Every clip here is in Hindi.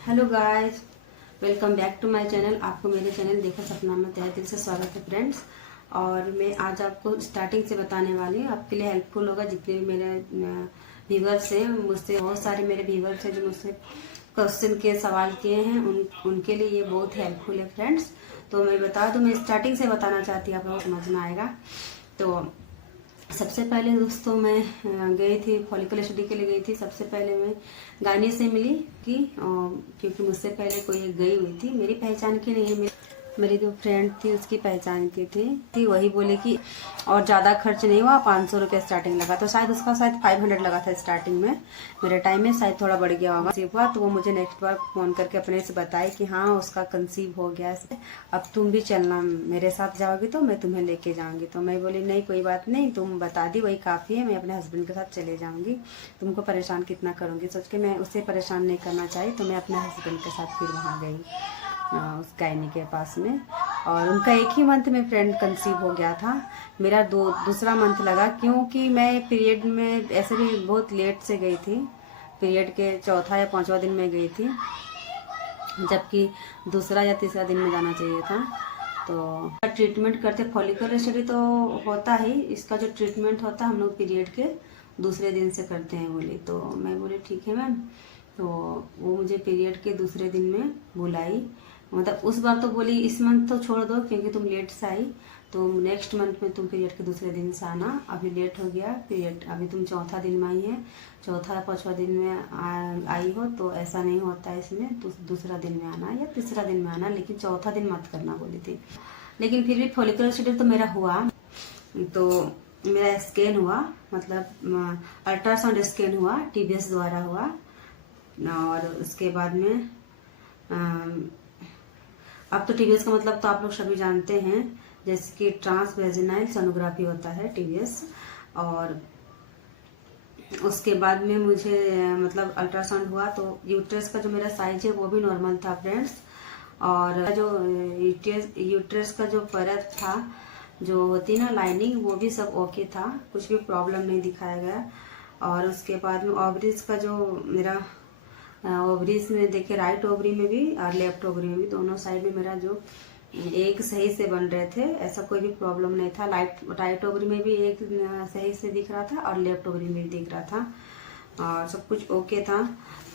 Hello guys, welcome back to my channel. आपको मेरे चैनल देखा सपना में तहे दिल से स्वागत है फ्रेंड्स। और मैं आज आपको स्टार्टिंग से बताने वाली हूँ, आपके लिए हेल्पफुल होगा। जितने भी मेरे व्यूवर्स हैं, मुझसे बहुत सारे मेरे व्यूवर्स हैं जो मुझसे क्वेश्चन के सवाल किए हैं, उनके लिए ये बहुत हेल्पफुल है फ्रेंड्स। तो मैं बता दूँ, मैं स्टार्टिंग से बताना चाहती हूँ, आप लोगों को समझ में आएगा। तो सबसे पहले दोस्तों मैं गई थी फॉलिकल स्टडी के लिए गई थी। सबसे पहले मैं गाने से मिली कि क्योंकि मुझसे पहले कोई एक गई हुई थी, मेरी पहचान की नहीं है, मेरी जो फ्रेंड थी उसकी पहचान की थी वही बोले कि और ज़्यादा खर्च नहीं हुआ, 500 रुपये स्टार्टिंग लगा। तो शायद उसका 500 लगा था स्टार्टिंग में, मेरे टाइम में शायद थोड़ा बढ़ गया होगा। हुआ तो वो मुझे नेक्स्ट बार फ़ोन करके अपने से बताई कि हाँ उसका कंसीव हो गया है, अब तुम भी चलना, मेरे साथ जाओगी तो मैं तुम्हें लेके जाऊंगी। तो मैं बोली नहीं कोई बात नहीं, तुम बता दी वही काफ़ी है, मैं अपने हस्बैंड के साथ चले जाऊंगी, तुमको परेशान कितना करूंगी। सोच के मैं उसे परेशान नहीं करना चाहिए, तो मैं अपने हस्बैंड के साथ फिर वहाँ गई उस गायनी के पास में। और उनका एक ही मंथ में फ्रेंड कंसीव हो गया था। मेरा दूसरा मंथ लगा, क्योंकि मैं पीरियड में ऐसे भी बहुत लेट से गई थी, पीरियड के चौथा या पांचवा दिन में गई थी, जबकि दूसरा या तीसरा दिन में जाना चाहिए था। तो ट्रीटमेंट करते फॉलिकल स्टडी तो होता ही, इसका जो ट्रीटमेंट होता है हम लोग पीरियड के दूसरे दिन से करते हैं बोली। तो मैं बोली ठीक है मैम। तो वो मुझे पीरियड के दूसरे दिन में बुलाई, मतलब उस बार तो बोली इस मंथ तो छोड़ दो क्योंकि तुम लेट से आई, तो नेक्स्ट मंथ में तुम पीरियड के दूसरे दिन से आना, अभी लेट हो गया पीरियड, अभी तुम चौथा दिन में आई है, चौथा या पांचवा दिन में आई हो तो ऐसा नहीं होता है इसमें, तो दूसरा दिन में आना या तीसरा दिन में आना, लेकिन चौथा दिन मत करना बोली थी। लेकिन फिर भी फॉलिकुलर शेड्यूल तो मेरा हुआ, तो मेरा स्कैन हुआ, मतलब अल्ट्रासाउंड स्कैन हुआ, TBS द्वारा हुआ। और उसके बाद में अब तो TBS का मतलब तो आप लोग सभी जानते हैं, जैसे कि ट्रांस वेजिनाइल सोनोग्राफी होता है TBS। और उसके बाद में मुझे मतलब अल्ट्रासाउंड हुआ तो यूट्रस का जो मेरा साइज है वो भी नॉर्मल था फ्रेंड्स। और जो यूट्रस का जो परत था, जो होती ना लाइनिंग, वो भी सब ओके था, कुछ भी प्रॉब्लम नहीं दिखाया गया। और उसके बाद में ओवरीज का जो मेरा ओवरीज में देखिए, राइट ओवरी में भी और लेफ्ट ओवरी में भी, दोनों साइड में मेरा जो एक सही से बन रहे थे, ऐसा कोई भी प्रॉब्लम नहीं था। राइट ओवरी में भी एक सही से दिख रहा था और लेफ्ट ओवरी में भी दिख रहा था, और सब कुछ ओके था।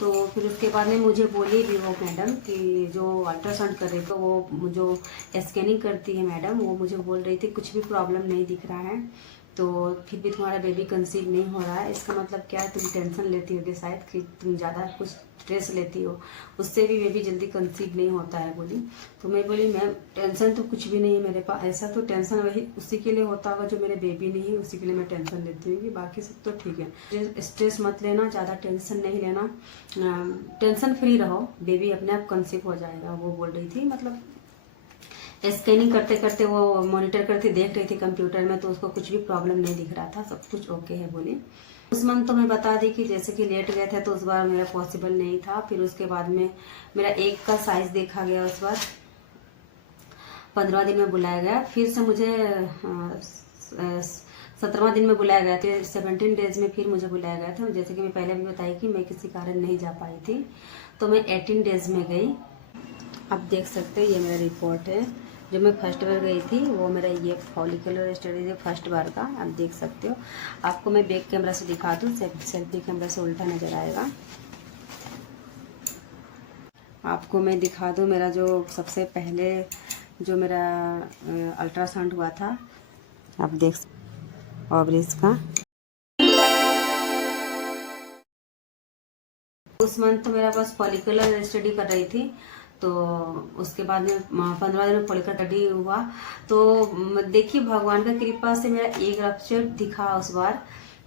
तो फिर उसके बाद में मुझे बोली भी वो मैडम कि जो अल्ट्रासाउंड कर रही, तो वो जो स्कैनिंग करती है मैडम, वो मुझे बोल रही थी कुछ भी प्रॉब्लम नहीं दिख रहा है, तो फिर भी तुम्हारा बेबी कंसीव नहीं हो रहा है, इसका मतलब क्या है, तुम टेंशन लेती होगी शायद, कि तुम ज़्यादा कुछ स्ट्रेस लेती हो, उससे भी बेबी जल्दी कंसीव नहीं होता है बोली। तो मैं बोली मैम टेंशन तो कुछ भी नहीं है मेरे पास, ऐसा तो टेंशन वही उसी के लिए होता होगा जो मेरे बेबी नहीं है, उसी के लिए मैं टेंशन लेती हूँ, बाकी सब तो ठीक है। स्ट्रेस मत लेना, ज़्यादा टेंशन नहीं लेना, टेंशन फ्री रहो, बेबी अपने आप कंसीव हो जाएगा, वो बोल रही थी। मतलब स्कैनिंग करते करते वो मॉनिटर करती देख रही थी कंप्यूटर में, तो उसको कुछ भी प्रॉब्लम नहीं दिख रहा था, सब कुछ ओके है बोली। उस मंथ तो मैं बता दी कि जैसे कि लेट गए थे तो उस बार मेरा पॉसिबल नहीं था। फिर उसके बाद में मेरा एक का साइज देखा गया, उस बार 15वां दिन में बुलाया गया, फिर से मुझे 17वां दिन में बुलाया गया था, 17 डेज में फिर मुझे बुलाया गया था। जैसे कि मैं पहले भी बताई कि मैं किसी कारण नहीं जा पाई थी, तो मैं 18 डेज में गई। आप देख सकते हैं ये मेरा रिपोर्ट है, जो मैं फर्स्ट बार गई थी वो मेरा ये फॉलिकुलर स्टडी है फर्स्ट बार का, आप देख सकते हो। आपको मैं बैक कैमरा से दिखा दूँ, सेल्फी कैमरा से उल्टा नजर आएगा। आपको मैं दिखा दूँ मेरा जो सबसे पहले जो मेरा अल्ट्रासाउंड हुआ था, आप देख ओवरीज का। उस मंथ तो मेरा बस फॉलिकुलर स्टडी कर रही थी, तो उसके बाद में 15 दिन में फॉलिकुलर स्टडी हुआ। तो देखिए भगवान का कृपा से मेरा एक रप्चर दिखा उस बार,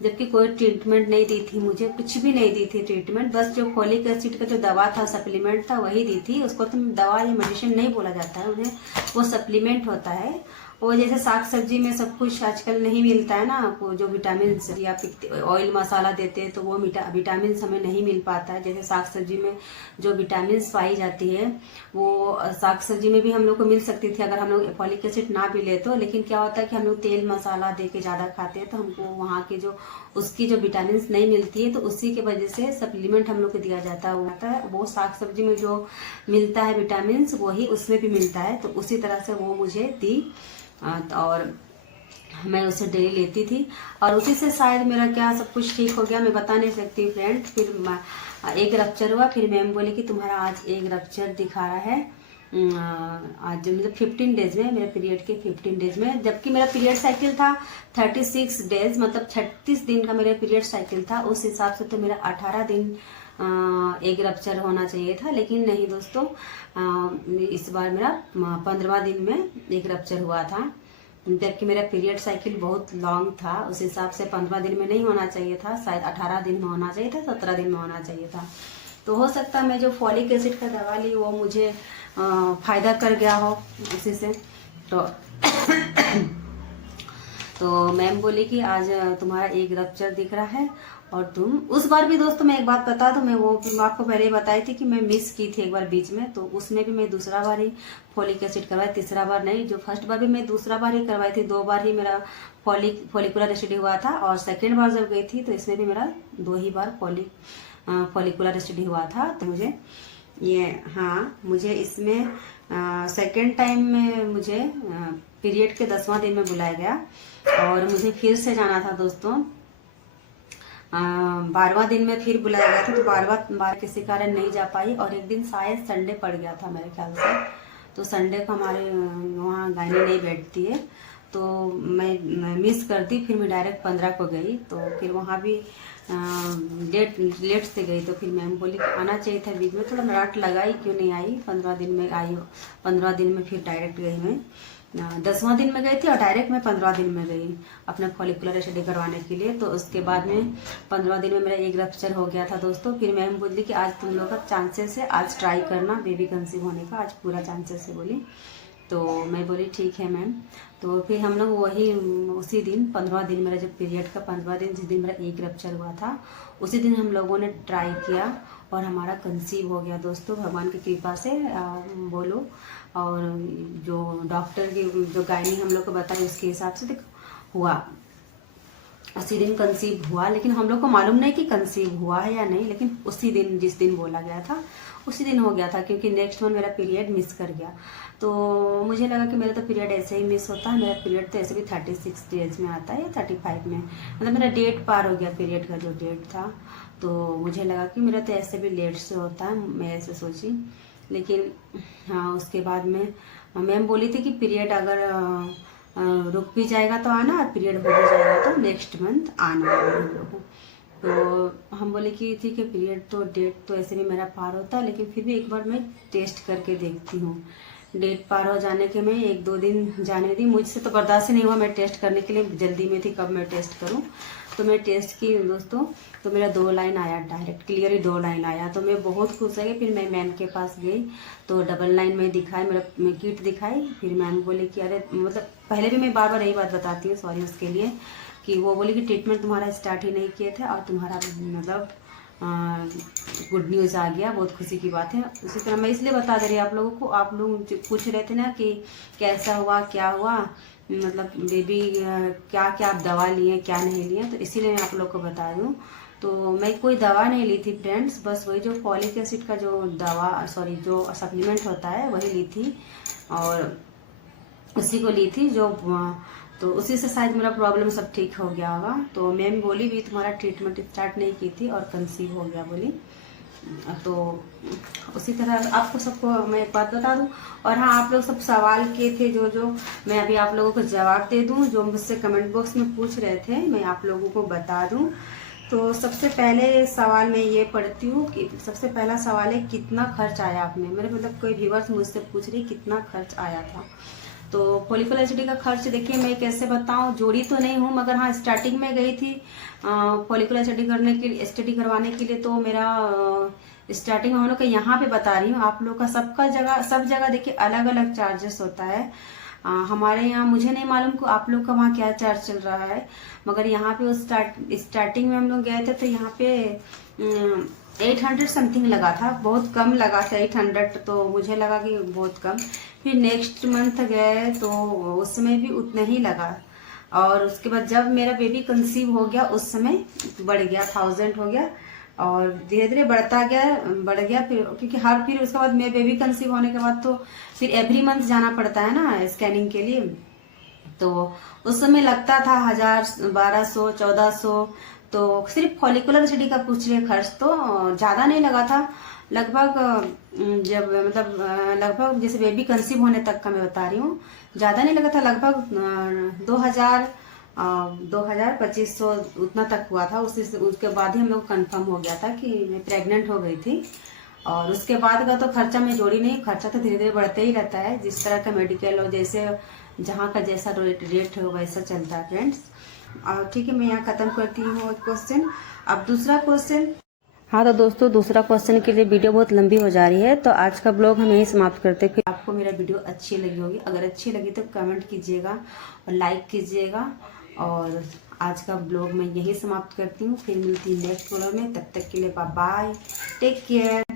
जबकि कोई ट्रीटमेंट नहीं दी थी मुझे, कुछ भी नहीं दी थी ट्रीटमेंट, बस जो फॉलिक एसिड का जो दवा था, सप्लीमेंट था, वही दी थी। उसको तो दवा या मेडिसिन नहीं बोला जाता है उन्हें, वो सप्लीमेंट होता है। वो जैसे साग सब्जी में सब कुछ आजकल नहीं मिलता है ना, आपको जो विटामिन या फिर ऑयल मसाला देते हैं तो वो विटामिन हमें नहीं मिल पाता है। जैसे साग सब्जी में जो विटामिन पाई जाती है वो साग सब्जी में भी हम लोग को मिल सकती थी अगर हम लोग फॉलिक एसिड ना भी ले तो। लेकिन क्या होता है कि हम लोग तेल मसाला दे के ज़्यादा खाते हैं तो हमको वहाँ के जो उसकी जो विटामिन नहीं मिलती है, तो उसी की वजह से सप्लीमेंट हम लोग को दिया जाता है। वो साग सब्जी में जो मिलता है विटामिन वही उसमें भी मिलता है, तो उसी तरह से वो मुझे दी और मैं उसे डेली लेती थी और उसी से शायद मेरा क्या सब कुछ ठीक हो गया, मैं बता नहीं सकती फ्रेंड। फिर एक रप्चर हुआ, फिर मैम बोली कि तुम्हारा आज एक रप्चर दिखा रहा है आज मतलब 15 डेज में, मेरे पीरियड के 15 डेज में, जबकि मेरा पीरियड साइकिल था 36 डेज, मतलब 36 दिन का मेरा पीरियड साइकिल था। उस हिसाब से तो मेरा 18 दिन एक रप्चर होना चाहिए था, लेकिन नहीं दोस्तों, इस बार मेरा 15वां दिन में एक रप्चर हुआ था, जबकि मेरा पीरियड साइकिल बहुत लॉन्ग था। उस हिसाब से 15 दिन में नहीं होना चाहिए था, शायद 18 दिन में होना चाहिए था, 17 दिन में होना चाहिए था। तो हो सकता है मैं जो फॉलिक एसिड का दवा ली वो मुझे फायदा कर गया हो उसी से। तो मैम बोली कि आज तुम्हारा एक रप्चर दिख रहा है और तुम उस बार भी दोस्तों मैं एक बात बता दूं, मैं वो आपको पहले ही बताई थी कि मैं मिस की थी एक बार बीच में, तो उसमें भी मैं दूसरा बार ही फॉलिक एसिड करवाई, तीसरा बार नहीं। जो फर्स्ट बार भी मैं दूसरा बार ही करवाई थी, 2 बार ही मेरा फॉलिकुलर एसिड हुआ था और सेकेंड बार जब गई थी तो इसमें भी मेरा 2 ही बार फॉलिकुलर एसिड हुआ था। तो मुझे ये मुझे इसमें सेकेंड टाइम में मुझे पीरियड के 10वां दिन में बुलाया गया और मुझे फिर से जाना था दोस्तों। 12वां दिन में फिर बुलाया गया था, तो 12वां बार किसी कारण नहीं जा पाई और एक दिन शायद संडे पड़ गया था मेरे ख्याल से, तो संडे को हमारे वहाँ गायनी नहीं बैठती है, तो मैं मिस कर दी। फिर मैं डायरेक्ट 15 को गई, तो फिर वहाँ भी लेट से गई, तो फिर मैम बोली कि आना चाहिए था बीच में, थोड़ा डांट लगाई क्यों नहीं आई। 15 दिन में आई, 15 दिन में फिर डायरेक्ट गई मैं, 10वां दिन में गई थी और डायरेक्ट मैं 15 दिन में गई अपना फॉलिकुलर एसिड करवाने के लिए। तो उसके बाद में 15 दिन में मेरा एक रप्चर हो गया था दोस्तों। फिर मैम बोली कि आज तुम लोग का चांसेस है, आज ट्राई करना बेबी कंसीव होने का, आज पूरा चांसेस है बोली। तो मैं बोली ठीक है मैम। तो फिर हम लोग वही उसी दिन 15 दिन मेरा जब पीरियड का 15 दिन जिस दिन मेरा एक रप्चर हुआ था उसी दिन हम लोगों ने ट्राई किया और हमारा कंसीव हो गया दोस्तों, भगवान की कृपा से बोलो। और जो डॉक्टर की जो गायनी हम लोग को बताई उसके हिसाब से हुआ, उसी दिन कंसीव हुआ। लेकिन हम लोग को मालूम नहीं कि कंसीव हुआ है या नहीं, लेकिन उसी दिन जिस दिन बोला गया था उसी दिन हो गया था, क्योंकि नेक्स्ट मंथ मेरा पीरियड मिस कर गया। तो मुझे लगा कि मेरा तो पीरियड ऐसे ही मिस होता है, मेरा पीरियड तो ऐसे भी 36 डेज में आता है या 35 में, मतलब मेरा डेट पार हो गया पीरियड का जो डेट था। तो मुझे लगा कि मेरा तो ऐसे भी लेट से होता है, मैं ऐसे सोची। लेकिन उसके बाद में मैम बोली थी कि पीरियड अगर रुक भी जाएगा तो आना, और पीरियड हो भी जाएगा तो नेक्स्ट मंथ आना हम लोग को। तो हम बोले कि ठीक है, पीरियड तो डेट तो ऐसे भी मेरा पार होता है, लेकिन फिर भी एक बार मैं टेस्ट करके देखती हूँ। डेट पार हो जाने के मैं 1-2 दिन जाने दी, मुझसे तो बर्दाश्त ही नहीं हुआ, मैं टेस्ट करने के लिए जल्दी में थी कब मैं टेस्ट करूँ। तो मैं टेस्ट की दोस्तों, तो मेरा 2 लाइन आया, डायरेक्ट क्लियर ही 2 लाइन आया। तो मैं बहुत खुश हो गई। फिर मैं मैम के पास गई तो डबल लाइन में दिखाई, मैं किट दिखाई। फिर मैम बोली कि अरे, मतलब पहले भी मैं बार बार यही बात बताती हूँ, सॉरी उसके लिए, कि वो बोली कि ट्रीटमेंट तुम्हारा स्टार्ट ही नहीं किए थे और तुम्हारा मतलब गुड न्यूज़ आ गया, बहुत खुशी की बात है। उसी तरह मैं इसलिए बता दे रही आप लोगों को, आप लोग पूछ रहे थे ना कि कैसा हुआ क्या हुआ, मतलब बेबी क्या क्या आप दवा लिए क्या नहीं लिए, तो इसीलिए मैं आप लोग को बता दूं। तो मैं कोई दवा नहीं ली थी फ्रेंड्स, बस वही जो फॉलिक एसिड का जो दवा जो सप्लीमेंट होता है वही ली थी और उसी को ली थी जो, तो उसी से शायद मेरा प्रॉब्लम सब ठीक हो गया होगा। तो मैम बोली भी तुम्हारा ट्रीटमेंट स्टार्ट नहीं की थी और कंसीव हो गया बोली। तो उसी तरह आपको सबको मैं एक बात बता दूं। और हाँ, आप लोग सब सवाल किए थे जो मैं अभी आप लोगों को जवाब दे दूं, जो मुझसे कमेंट बॉक्स में पूछ रहे थे मैं आप लोगों को बता दूं। तो सबसे पहले सवाल मैं ये पढ़ती हूँ कि सबसे पहला सवाल है कितना खर्च आया आपने, मेरे मतलब कोई व्यूअर्स मुझसे पूछ रही कितना खर्च आया था। तो फॉलिकुलर एसिड का खर्च देखिए मैं कैसे बताऊं, जोड़ी तो नहीं हूं, मगर हाँ स्टार्टिंग में गई थी फॉलिकुलर एसिड करने के लिए, स्टडी करवाने के लिए। तो मेरा स्टार्टिंग में हम लोग का यहाँ पे बता रही हूँ आप लोग का, सब जगह देखिए अलग अलग चार्जेस होता है। हमारे यहाँ मुझे नहीं मालूम कि आप लोग का वहाँ क्या चार्ज चल रहा है, मगर यहाँ पे उस स्टार्टिंग में हम लोग गए थे तो यहाँ पे 800 समथिंग लगा था, बहुत कम लगा था 800, तो मुझे लगा कि बहुत कम। फिर नेक्स्ट मंथ गए तो उसमें भी उतना ही लगा, और उसके बाद जब मेरा बेबी कंसीव हो गया उस समय बढ़ गया, 1000 हो गया, और धीरे धीरे बढ़ गया फिर, क्योंकि फिर उसके बाद मेरे बेबी कंसीव होने के बाद तो फिर एवरी मंथ जाना पड़ता है ना स्कैनिंग के लिए। तो उस समय लगता था 1000, 1200, 1400, तो सिर्फ फॉलिकुलर एसिडी का पूछ रहे खर्च, तो ज्यादा नहीं लगा था। लगभग जब मतलब लगभग जैसे बेबी कंसीव होने तक का मैं बता रही हूँ, ज्यादा नहीं लगा था, लगभग 2000, 2500 उतना तक हुआ था। उसके बाद ही हम लोग कंफर्म हो गया था कि मैं प्रेग्नेंट हो गई थी। और उसके बाद का तो खर्चा मैं जोड़ी नहीं, खर्चा तो धीरे धीरे बढ़ते ही रहता है, जिस तरह का मेडिकल और जैसे जहाँ का जैसा रेट हो वैसा चलता है फ्रेंड्स। और ठीक है, मैं यहाँ खत्म करती हूँ क्वेश्चन। अब दूसरा क्वेश्चन। हाँ तो दोस्तों, दूसरा क्वेश्चन के लिए वीडियो बहुत लंबी हो जा रही है, तो आज का ब्लॉग हम यही समाप्त करते हैं। आपको मेरा वीडियो अच्छी लगी होगी, अगर अच्छी लगी तो कमेंट कीजिएगा और लाइक कीजिएगा। और आज का ब्लॉग मैं यही समाप्त करती हूँ, फिर मिलती हूँ नेक्स्ट ब्लॉग में। तब तक के लिए बाय बाय, टेक केयर।